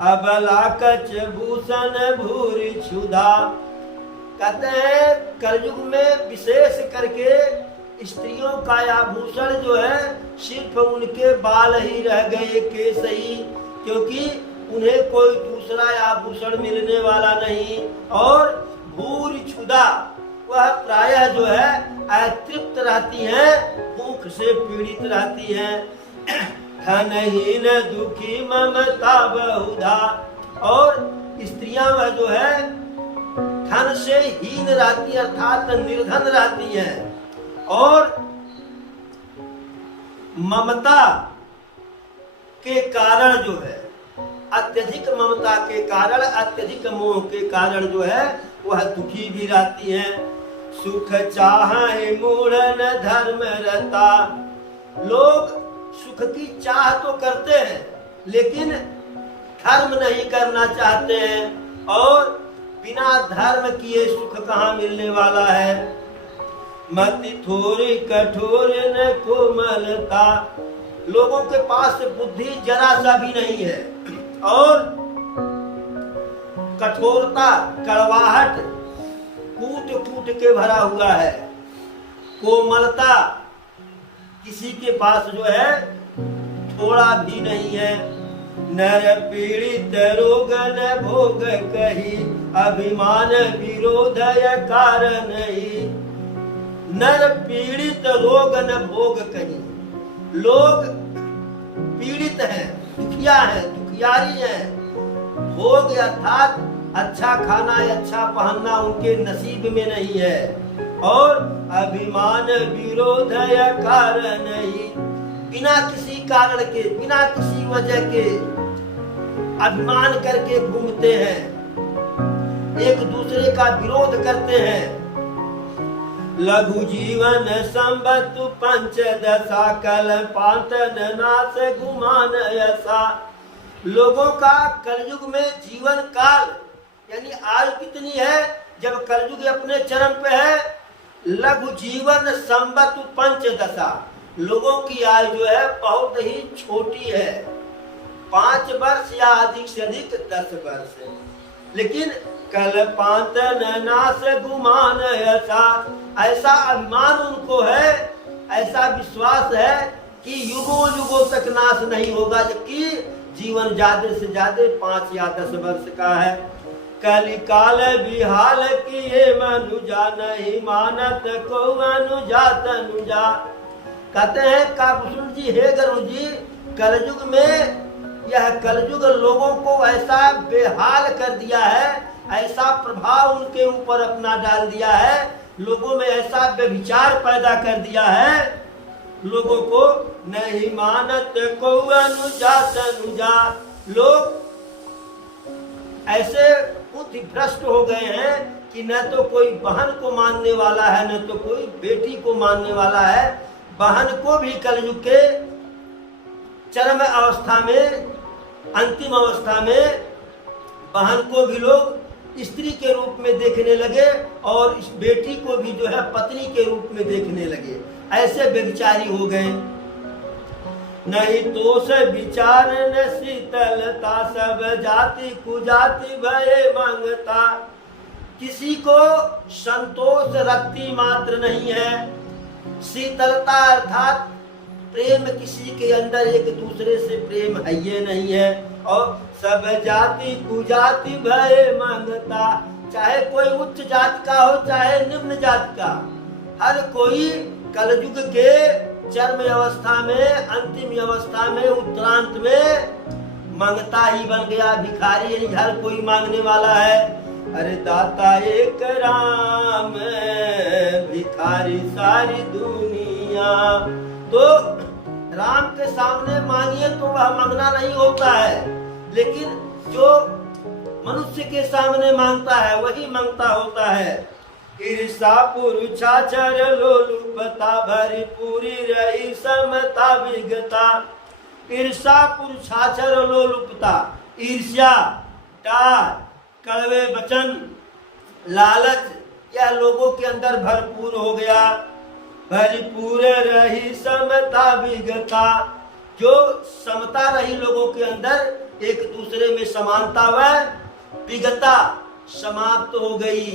अबला कच भूषण भूरि क्षुधा। कहते हैं कलयुग में विशेष करके स्त्रियों का आभूषण जो है सिर्फ उनके बाल ही रह गए, केस ही, क्योंकि उन्हें कोई दूसरा आभूषण मिलने वाला नहीं। और भूरि क्षुधा, वह प्रायः जो है अतृप्त रहती हैं, भूख से पीड़ित रहती हैं। धनहीन दुखी ममता बहुधा, और स्त्रियां वह जो है धन से हीन रहती, अर्थात निर्धन रहती हैं, और ममता के कारण जो है, अत्यधिक ममता के कारण, अत्यधिक मोह के कारण जो है वह दुखी भी रहती हैं। सुख चाहे मूढ़न धर्म रता, लोग सुख की चाह तो करते हैं लेकिन धर्म नहीं करना चाहते हैं, और बिना धर्म किए सुख कहाँ मिलने वाला है। मति थोड़ी कठोर न कोमलता, लोगों के पास बुद्धि जरा सा भी नहीं है, और कठोरता, कड़वाहट कूट कूट के भरा हुआ है। कोमलता किसी के पास जो है थोड़ा भी नहीं है। नर पीड़ित रोग न भोग कही, अभिमान विरोध कारण ही। नर पीड़ित रोग न भोग कही, लोग पीड़ित हैं, दुखिया हैं, दुखियारी हैं। भोग अर्थात अच्छा खाना, अच्छा पहनना उनके नसीब में नहीं है, और अभिमान विरोध कारण ही, बिना किसी कारण के, बिना किसी वजह के अभिमान करके घूमते हैं, एक दूसरे का विरोध करते हैं। लघु जीवन संबतु पंचदशा, कल पातन नाश गुमान ऐसा। लोगों का कलयुग में जीवन काल यानी आयु कितनी है, जब कलयुग अपने चरम पे है, लघु जीवन संबतु पंचदशा, लोगों की आयु जो है बहुत ही छोटी है, 5 वर्ष या अधिक से अधिक 10 वर्ष। लेकिन कल पातन नाश गुमान ऐसा, ऐसा अभिमान उनको है, ऐसा विश्वास है कि युगों युगों तक नाश नहीं होगा, जबकि जीवन ज्यादा से ज्यादा 5 या 10 वर्ष का है। कलि काल विहाल किए मनुजा, नहीं मानत को अनुजा तनुजा। कहते हैं काकुशुल जी, हे गरुड़ जी, कलयुग में यह कलयुग लोगों को ऐसा बेहाल कर दिया है, ऐसा प्रभाव उनके ऊपर अपना डाल दिया है, लोगों में ऐसा व्यभिचार पैदा कर दिया है, लोगों को नहीं मानत को अनुजा तनुजा। लोग ऐसे बुद्धि भ्रष्ट हो गए हैं कि न तो कोई बहन को मानने वाला है, न तो कोई बेटी को मानने वाला है। बहन को भी कलयुग के चरम अवस्था में, अंतिम अवस्था में बहन को भी लोग स्त्री के रूप में देखने लगे, और इस बेटी को भी जो है पत्नी के रूप में देखने लगे। ऐसे व्यभिचारी हो गए। नहीं तो से विचार न शीतलता, सब जाति कुजाति भय मांगता। किसी को संतोष रक्ति मात्र नहीं है, शीतलता अर्थात प्रेम किसी के अंदर एक दूसरे से प्रेम है ये नहीं है, और सब जाति कुजाति भय मांगता। चाहे कोई उच्च जाति का हो, चाहे निम्न जाति का, हर कोई कलयुग के चरम अवस्था में, अंतिम अवस्था में, उत्तरांत में मांगता ही बन गया, भिखारी यानी हर कोई मांगने वाला है। अरे दाता एक राम, भिखारी सारी दुनिया। तो राम के सामने मांगिए तो वह मांगना नहीं होता है, लेकिन जो मनुष्य के सामने मांगता है वही मांगता होता है। ईर्षा पुरुषाचर लोलुपता, भरी पूरी रही समता विगता। ईर्षा पुरुषाचर लोलुपता, ईर्ष्या, टार, कड़वे वचन, लालच, यह लोगों के अंदर भरपूर हो गया। भरपूर रही समता विगता, जो समता रही लोगों के अंदर, एक दूसरे में समानता व विगता समाप्त हो गई,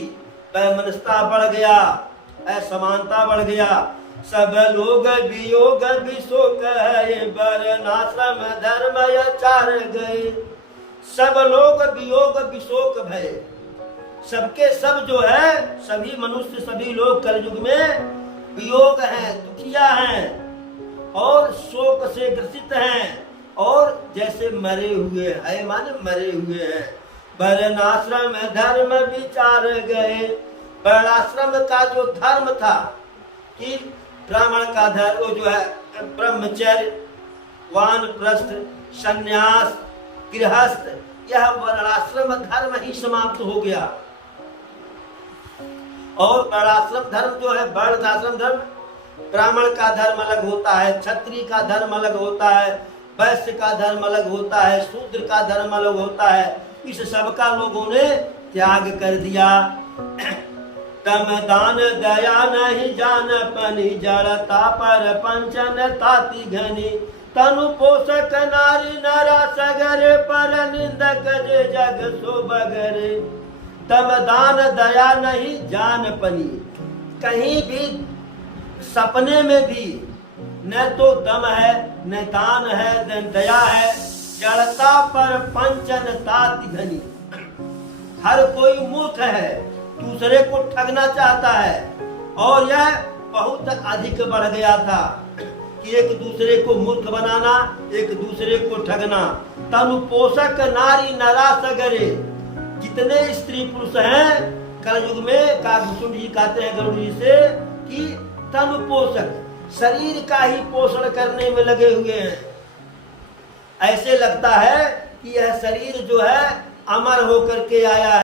वैमनस्यता बढ़ गया, असमानता बढ़ गया। सब लोग वियोग विशोक है, वर्णाश्रम धर्म चार गए। सब लोग वियोग विशोक भय, सबके सब जो है, सभी मनुष्य सभी लोग कलयुग में वियोग हैं, दुखिया हैं और शोक से ग्रसित हैं, और जैसे मरे हुए है, माने मरे हुए हैं। वर्णाश्रम धर्म विचार गए। वर्णाश्रम का जो धर्म था कि ब्राह्मण का धर्म, वो जो है ब्रह्मचर्य, वानप्रस्थ, संन्यास, गृहस्थ, यह वर्णाश्रम धर्म ही समाप्त हो गया। और वर्णाश्रम धर्म जो है, वर्णाश्रम धर्म, ब्राह्मण का धर्म अलग होता है, क्षत्रिय का धर्म अलग होता है, वैश्य का धर्म अलग होता है, शूद्र का धर्म अलग होता है। इस सब का लोगों ने त्याग कर दिया। तम दान दया नहीं जान पनी, जड़ता पर पंचन ताति घनी। तनु पोषक नारी नरा सगर, पर निंदक जे जग सो बगरे। तम दान दया नहीं जान पनी, कहीं भी सपने में भी न तो दम है, न दान है, न दया है। जड़ता पर पंचन ताति घनी, हर कोई मूर्ख है, दूसरे को ठगना चाहता है। और यह बहुत अधिक बढ़ गया था कि एक दूसरे को मूर्ख बनाना, एक दूसरे को ठगना। तनु पोषक नारी नरा सगरे, जितने स्त्री पुरुष हैं कलयुग में, काकभूषण जी कहते हैं गरुड़ जी से कि तनु पोषक, शरीर का ही पोषण करने में लगे हुए हैं। ऐसे लगता है कि यह शरीर जो है अमर होकर के आया है।